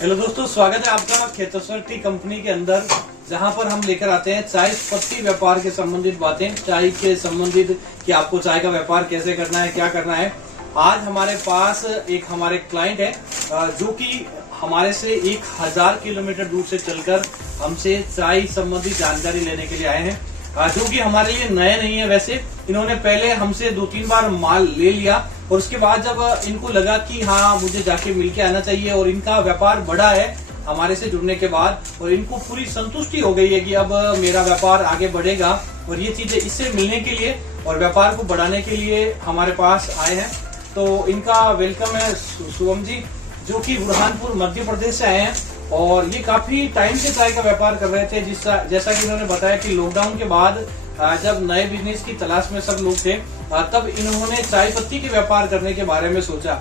Hello दोस्तों, स्वागत है आपका खेतेश्वर टी कंपनी के अंदर, जहां पर हम लेकर आते हैं चाय पत्ती व्यापार के संबंधित बातें, चाय के संबंधित कि आपको चाय का व्यापार कैसे करना है, क्या करना है। आज हमारे पास एक हमारे क्लाइंट है जो कि हमारे से 1000 किलोमीटर दूर से चलकर हमसे चाय संबंधी जानकारी लेने के लिए आए हैं, जो कि हमारे लिए नए नहीं है। वैसे इन्होंने पहले हमसे 2-3 बार माल ले लिया और उसके बाद जब इनको लगा कि हाँ मुझे जाके मिलके आना चाहिए और इनका व्यापार बढ़ा है हमारे से जुड़ने के बाद, और इनको पूरी संतुष्टि हो गई है कि अब मेरा व्यापार आगे बढ़ेगा। और ये चीजें इससे मिलने के लिए और व्यापार को बढ़ाने के लिए हमारे पास आए हैं। तो इनका वेलकम है शुभम जी, जो कि बुरहानपुर मध्य प्रदेश से आए हैं और ये काफी टाइम से चाय का व्यापार कर रहे थे। जैसा कि इन्होंने बताया कि लॉकडाउन के बाद जब नए बिजनेस की तलाश में सब लोग थे, तब इन्होंने चाय पत्ती के व्यापार करने के बारे में सोचा।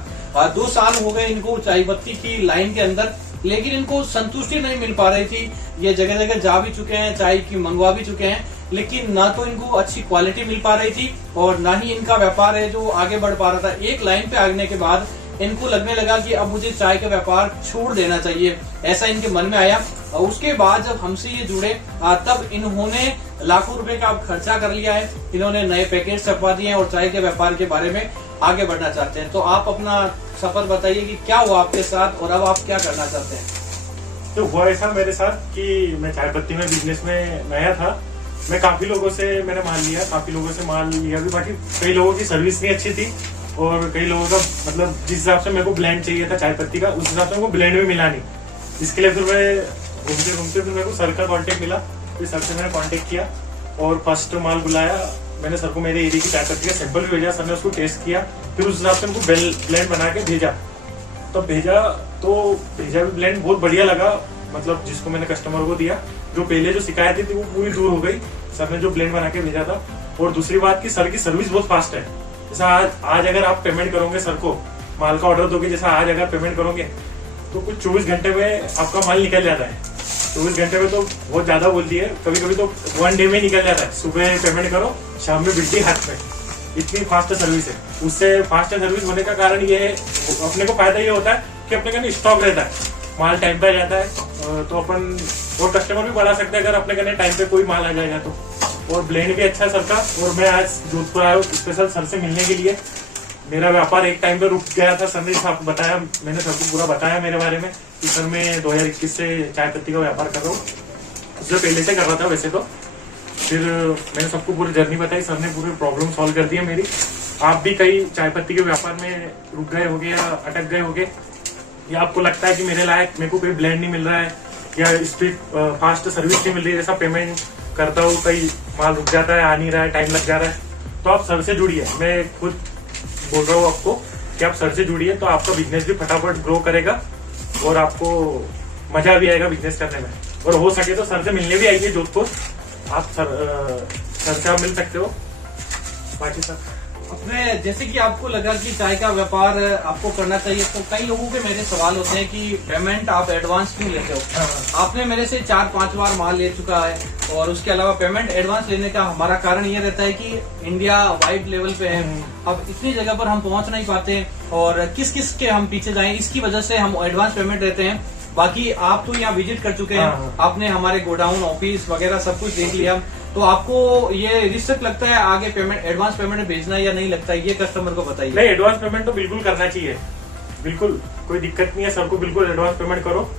2 साल हो गए इनको चाय पत्ती की लाइन के अंदर, लेकिन इनको संतुष्टि नहीं मिल पा रही थी। ये जगह जगह जा भी चुके हैं, चाय की मंगवा भी चुके हैं, लेकिन ना तो इनको अच्छी क्वालिटी मिल पा रही थी और ना ही इनका व्यापार है जो आगे बढ़ पा रहा था। एक लाइन पे आने के बाद इनको लगने लगा कि अब मुझे चाय का व्यापार छोड़ देना चाहिए, ऐसा इनके मन में आया। उसके बाद जब हमसे ये जुड़े, तब इन्होंने लाखों रुपए का खर्चा कर लिया है। इन्होंने नए पैकेज छपवा दिए हैं और चाय के व्यापार के बारे में आगे बढ़ना चाहते हैं। तो आप अपना सफर बताइए कि क्या हुआ आपके साथ और अब आप क्या करना चाहते हैं। तो हुआ ऐसा मेरे साथ कि मैं चाय पत्ती में बिजनेस में नया था। मैं काफी लोगों से मैंने माल लिया, काफी लोगों से माल लिया भी, बाकी कई लोगों की सर्विस नहीं अच्छी थी और कई लोगों का मतलब जिस हिसाब से मेरे को ब्लेंड चाहिए था चाय पत्ती का, उस हिसाब से मेरे को ब्लेंड भी मिला नहीं। इसके लिए फिर मैं घूमते घूमते फिर मेरे को सर का कांटेक्ट मिला। फिर सर से मैंने कांटेक्ट किया और फर्स्ट माल बुलाया। मैंने सर को मेरे एरिया की चाय पत्ती का सैंपल भी भेजा, सर ने उसको टेस्ट किया, फिर उस हिसाब से उनको ब्लेंड बना के भेजा। तो भेजा भी ब्लेंड बहुत बढ़िया लगा, मतलब जिसको मैंने कस्टमर को दिया, जो पहले जो शिकायतें थी वो पूरी दूर हो गई सर ने जो ब्लेंड बना के भेजा था। और दूसरी बात की सर की सर्विस बहुत फास्ट है। जैसा आज अगर आप पेमेंट करोगे सर को, माल का ऑर्डर दोगे, जैसा आज अगर पेमेंट करोगे तो कुछ 24 घंटे में आपका माल निकल जाता है। 24 घंटे में तो बहुत ज्यादा बोलती है, कभी कभी तो 1 डे में निकल जाता है। सुबह पेमेंट करो, शाम में बिल्टी हाथ में, इतनी फास्ट सर्विस है। उससे फास्ट सर्विस होने का कारण ये है, अपने को फायदा ये होता है कि अपने कहीं स्टॉक रहता है, माल टाइम पे आ जाता है, तो अपन और कस्टमर भी बढ़ा सकते हैं अगर अपने कहने टाइम पे कोई माल आ जाएगा तो। और ब्लेंड भी अच्छा सर का। और मैं आज जोधपुर आया हूँ स्पेशल सर से मिलने के लिए। मेरा व्यापार एक टाइम पे रुक गया था, सर ने आपको बताया, मैंने सर को पूरा बताया मेरे बारे में कि सर मैं 2021 से चाय पत्ती का व्यापार कर रहा हूँ। उससे पहले से कर रहा था वैसे तो। फिर मैंने सबको पूरी जर्नी बताई, सर ने पूरी प्रॉब्लम सॉल्व कर दी है मेरी। आप भी कई चाय पत्ती के व्यापार में रुक गए होगे या अटक गए होगे, या आपको लगता है कि मेरे को कोई ब्लेंड नहीं मिल रहा है या स्पीड फास्ट सर्विस नहीं मिल रही है, जैसा पेमेंट करता हूँ कई माल रुक जाता है, आ नहीं रहा है, टाइम लग जा रहा है, तो आप सर से जुड़िए। मैं खुद बोल रहा हूँ आपको कि आप सर से जुड़िए, तो आपका बिजनेस भी फटाफट ग्रो करेगा और आपको मजा भी आएगा बिजनेस करने में। और हो सके तो सर से मिलने भी आइए जोधपुर, आप सर से आप मिल सकते हो। बाकी सर अपने जैसे कि आपको लगा कि चाय का व्यापार आपको करना चाहिए, तो कई लोगों के मेरे सवाल होते हैं कि पेमेंट आप एडवांस क्यों लेते हो। आपने मेरे से 4-5 बार माल ले चुका है और उसके अलावा पेमेंट एडवांस लेने का हमारा कारण ये रहता है कि इंडिया वाइड लेवल पे है, अब इतनी जगह पर हम पहुंच नहीं पाते और किस किस के हम पीछे जाएं, इसकी वजह से हम एडवांस पेमेंट देते हैं। बाकी आप तो यहाँ विजिट कर चुके हैं, आपने हमारे गोडाउन, ऑफिस वगैरह सब कुछ देख लिया, तो आपको ये रिस्क लगता है आगे पेमेंट, एडवांस पेमेंट भेजना या नहीं लगता है, ये कस्टमर को बताइए। नहीं, एडवांस पेमेंट तो बिल्कुल करना चाहिए, बिल्कुल कोई दिक्कत नहीं है, सर को बिल्कुल एडवांस पेमेंट करो।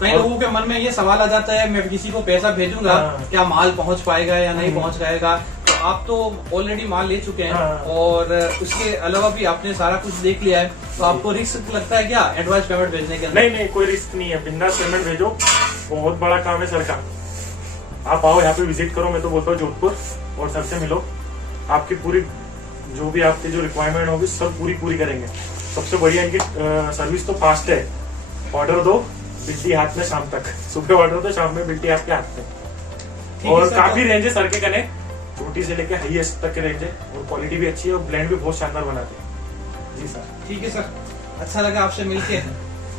कई लोगों के मन में ये सवाल आ जाता है, मैं किसी को पैसा भेजूंगा, क्या माल पहुंच पाएगा या नहीं पहुंच पाएगा। तो आप तो ऑलरेडी माल ले चुके हैं और उसके अलावा भी आपने सारा कुछ देख लिया है, तो आपको रिस्क लगता है क्या एडवांस पेमेंट भेजने के अंदर? नहीं, कोई रिस्क नहीं है, बिंदास पेमेंट भेजो, बहुत बड़ा काम है सर का। आप आओ यहाँ पे विजिट करो, मैं तो बोलता हूँ जोधपुर, और सर से मिलो, आपकी पूरी जो भी आपकी जो रिक्वायरमेंट होगी सब पूरी करेंगे। सबसे बढ़िया इनकी सर्विस तो फास्ट है, ऑर्डर दो बिल्टी हाथ में शाम तक, सुबह ऑर्डर दो शाम में बिल्टी आपके हाथ में। और काफी रेंज है सर के कने, छोटी से लेके हाईएस्ट तक के रेंज है और क्वालिटी भी अच्छी है और ब्लेंड भी बहुत शानदार बनाते हैं। जी सर। ठीक है सर, अच्छा लगा आपसे मिलके।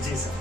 जी सर।